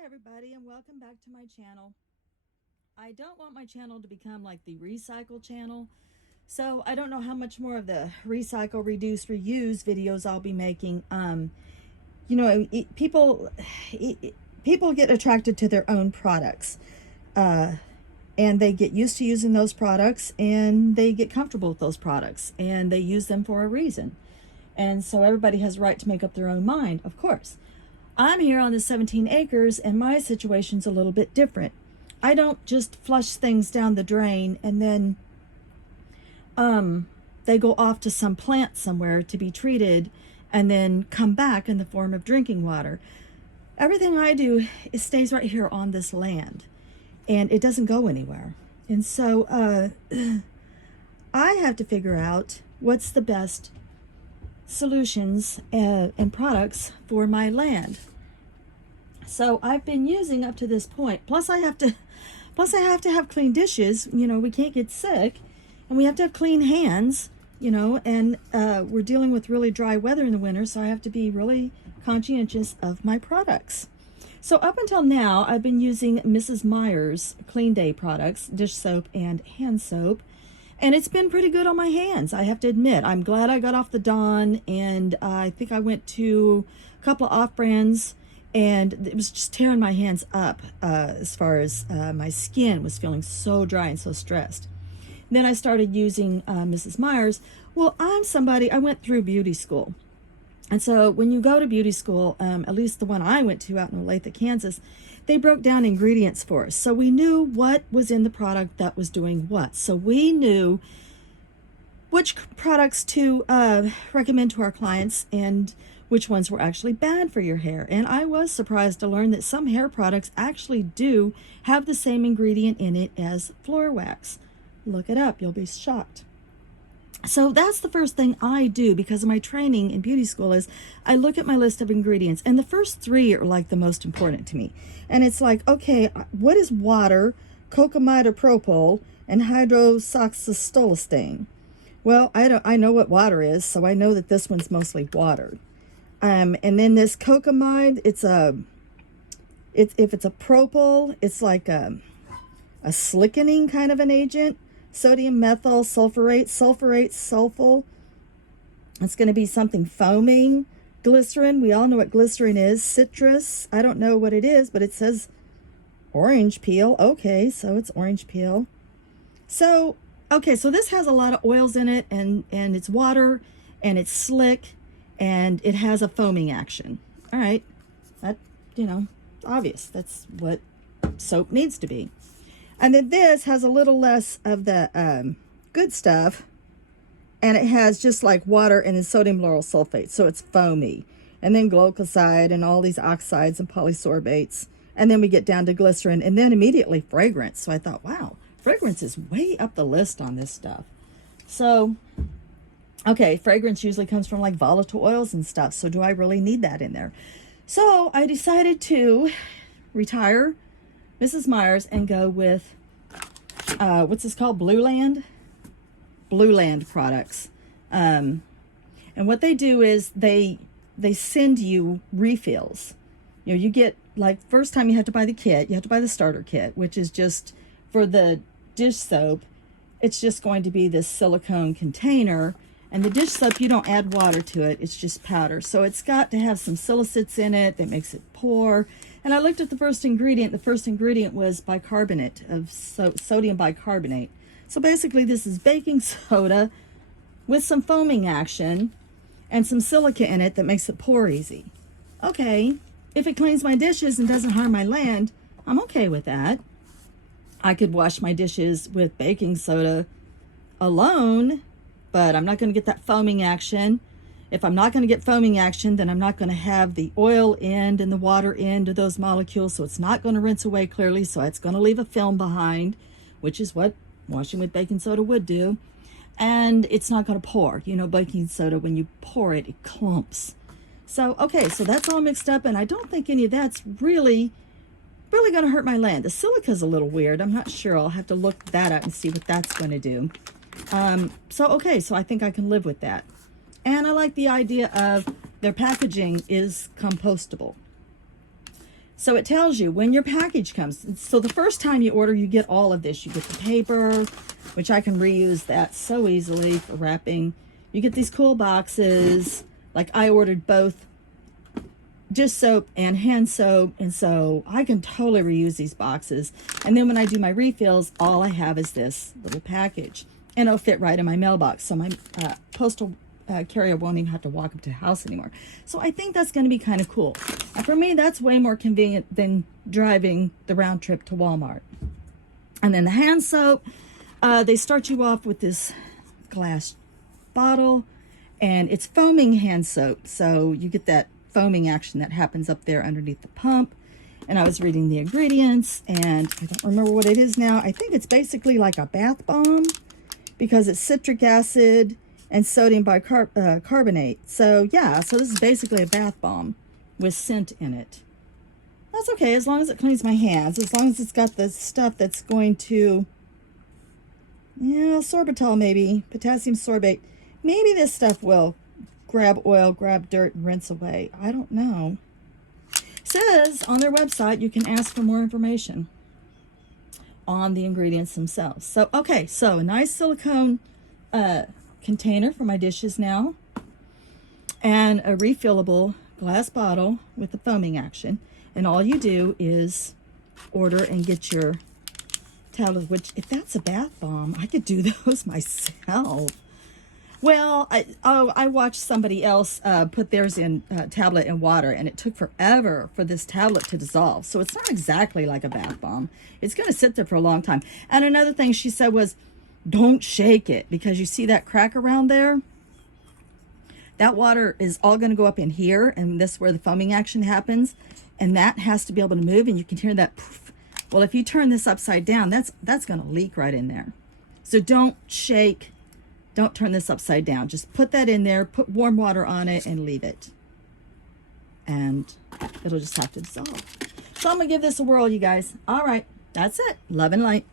Hi everybody and welcome back to my channel. I don't want my channel to become like the recycle channel, so I don't know how much more of the recycle, reduce, reuse videos I'll be making. People get attracted to their own products, and they get used to using those products, and they get comfortable with those products, and they use them for a reason. And so everybody has a right to make up their own mind, of course. I'm here on the 17 acres and my situation's a little bit different. I don't just flush things down the drain and then they go off to some plant somewhere to be treated and then come back in the form of drinking water. Everything I do, it stays right here on this land and it doesn't go anywhere. And so I have to figure out what's the best solutions and products for my land. So I've been using up to this point. Plus I have to have clean dishes. You know, we can't get sick, and we have to have clean hands. You know, and we're dealing with really dry weather in the winter, so I have to be really conscientious of my products. So up until now, I've been using Mrs. Meyer's Clean Day products, dish soap and hand soap. And it's been pretty good on my hands, I have to admit. I'm glad I got off the Dawn, and I think I went to a couple of off-brands, and it was just tearing my hands up as far as my skin was feeling so dry and so stressed. Then I started using Mrs. Meyer's. Well, I went through beauty school. And so when you go to beauty school, at least the one I went to out in Olathe, Kansas, they broke down ingredients for us. So we knew what was in the product that was doing what. So we knew which products to recommend to our clients and which ones were actually bad for your hair. And I was surprised to learn that some hair products actually do have the same ingredient in it as floor wax. Look it up, you'll be shocked. So that's the first thing I do because of my training in beauty school is I look at my list of ingredients, and the first three are like the most important to me. And it's like, okay, what is water, cocamidopropyl, and hydroxystolistane? Well, I know what water is, so I know that this one's mostly water. And then this cocamide, if it's a propyl, it's like a slickening kind of an agent. Sodium methyl sulfurate, sulful. It's going to be something foaming. Glycerin, we all know what glycerin is. Citrus, I don't know what it is, but it says orange peel. Okay, so it's orange peel. So, okay, so this has a lot of oils in it, and it's water, and it's slick, and it has a foaming action. All right, that, obvious. That's what soap needs to be. And then this has a little less of the good stuff, and it has just like water and then sodium lauryl sulfate, so it's foamy. And then glycoside and all these oxides and polysorbates. And then we get down to glycerin, and then immediately fragrance. So I thought, wow, fragrance is way up the list on this stuff. So, okay, fragrance usually comes from like volatile oils and stuff, so do I really need that in there? So I decided to retire Mrs. Meyer's and go with, what's this called? Blueland products. And what they do is they send you refills. You know, you get, like, first time you have to buy the kit, you have to buy the starter kit, which is just, for the dish soap, it's just going to be this silicone container. And the dish soap, you don't add water to it, it's just powder. So it's got to have some silicates in it that makes it pour. And I looked at the first ingredient. The first ingredient was bicarbonate of sodium bicarbonate. So basically this is baking soda with some foaming action and some silica in it that makes it pour easy. Okay, if it cleans my dishes and doesn't harm my land, I'm okay with that. I could wash my dishes with baking soda alone, but I'm not going to get that foaming action. If I'm not going to get foaming action, then I'm not going to have the oil end and the water end of those molecules, so it's not going to rinse away clearly, so it's going to leave a film behind, which is what washing with baking soda would do. And it's not going to pour. You know, baking soda, when you pour it, it clumps. So, okay, so that's all mixed up, and I don't think any of that's really going to hurt my land. The silica's a little weird. I'm not sure. I'll have to look that up and see what that's going to do. Okay, so I think I can live with that. And I like the idea of their packaging is compostable. So it tells you when your package comes. So the first time you order, you get all of this. You get the paper, which I can reuse that so easily for wrapping. You get these cool boxes. Like I ordered both dish soap and hand soap, and so I can totally reuse these boxes. And then when I do my refills, all I have is this little package, and it'll fit right in my mailbox, so my postal carrier won't even have to walk up to the house anymore. So I think that's going to be kind of cool. And for me, that's way more convenient than driving the round trip to Walmart. And then the hand soap, they start you off with this glass bottle, and it's foaming hand soap, so you get that foaming action that happens up there underneath the pump. And I was reading the ingredients, and I don't remember what it is now. I think it's basically like a bath bomb because it's citric acid and sodium bicarbonate. So yeah, so this is basically a bath bomb with scent in it. That's okay, as long as it cleans my hands, as long as it's got the stuff that's going to, yeah, sorbitol maybe, potassium sorbate. Maybe this stuff will grab oil, grab dirt, and rinse away. I don't know. It says on their website you can ask for more information on the ingredients themselves. So, okay, so a nice silicone container for my dishes now, and a refillable glass bottle with the foaming action. And all you do is order and get your tablet, which if that's a bath bomb, I could do those myself. Well, I watched somebody else put theirs in tablet in water, and it took forever for this tablet to dissolve. So it's not exactly like a bath bomb. It's going to sit there for a long time. And another thing she said was, don't shake it, because you see that crack around there? That water is all going to go up in here, and this is where the foaming action happens, and that has to be able to move, and you can hear that poof. Well, if you turn this upside down, that's going to leak right in there. So don't shake. Don't turn this upside down. Just put that in there, put warm water on it, and leave it. And it'll just have to dissolve. So I'm going to give this a whirl, you guys. All right, that's it. Love and light.